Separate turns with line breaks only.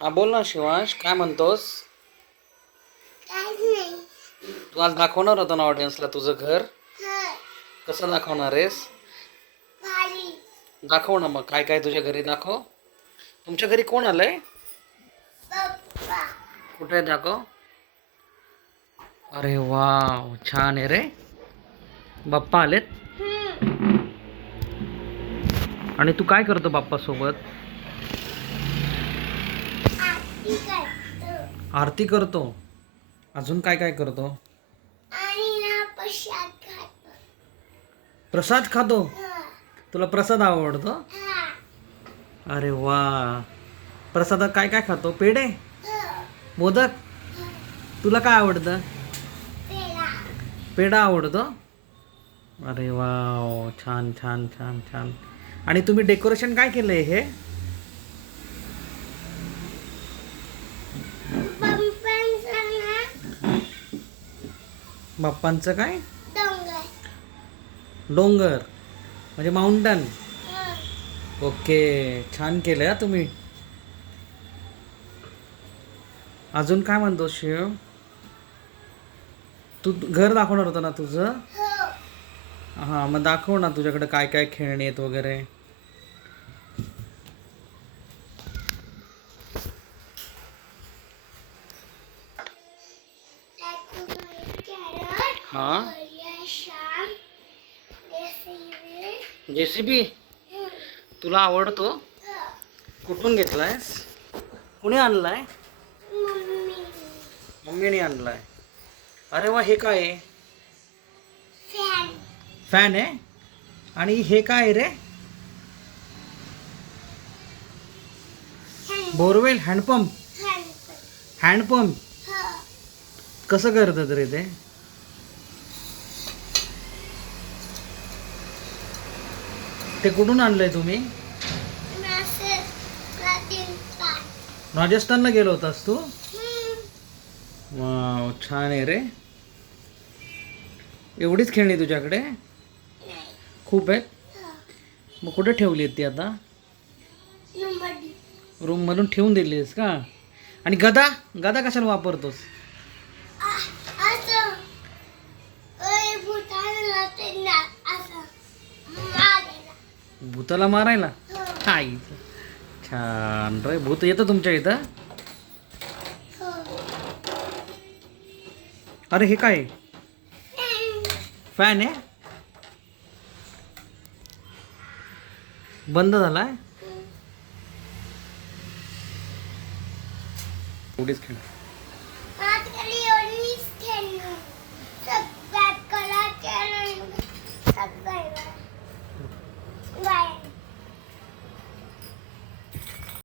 हा बोल ना शिवांश काय म्हणतोस? तू आज दाखवणार होता ना ऑडियन्सला तुझं घर? कसं दाखवणार आहेस? दाखव ना मग काय काय तुझ्या घरी दाखव. तुमच्या घरी कोण आलंय? कुठे दाखव. अरे वाव छान आहे रे. बाप्पा आलेत? आणि तू काय करतो बाप्पा सोबत?
आरती करतो.
अजून काय काय करतो?
प्रसाद खातो?
तुला प्रसाद आवडतो? अरे वा. प्रसादात काय काय खातो? पेढे? मोदक? तुला काय आवडतं?
पेढा
पेढा आवडतो? अरे वा छान छान छान छान. आणि तुम्ही डेकोरेशन काय केलंय हे
पंपांचं ना
बाप्पांचं काय?
डोंगर.
डोंगर. म्हणजे माउंटन. ओके छान केलं तुम्ही. अजून काय म्हणतो शिव? तू घर दाखवणार होतं ना तुझं?
हो.
हां मग दाखव ना तुझ्याकडे काय काय खेळणी आहेत वगैरे. हां।
Shyam recipe
J C B तुला आवडतो? कुठून घेतलायस? कुणी आणलाय?
मम्मी
मम्मीने आणलाय. अरे वा हे काय आहे?
फॅन
फॅन आहे? आणि हे काय आहे रे? Borewell hand pump. हँडपंप.
हो.
कसं करतात रे ते? ते कुठून आणलंय तुम्ही? राजस्थानला गेलो होतास तू? वाव छान आहे रे. एवढीच खेळणी तुझ्याकडे? खूप आहेत? मग कुठे ठेवली आहेत ती आता? रूममधून ठेवून दिलीस का? आणि गदा? गदा कशाला वापरतोस? भूताला मारायला?
हो
आई छान रे भूत येतं तुमच्या इथं? अरे हे काय? फॅन आहे? बंद झालाय? एवढीच खेळ.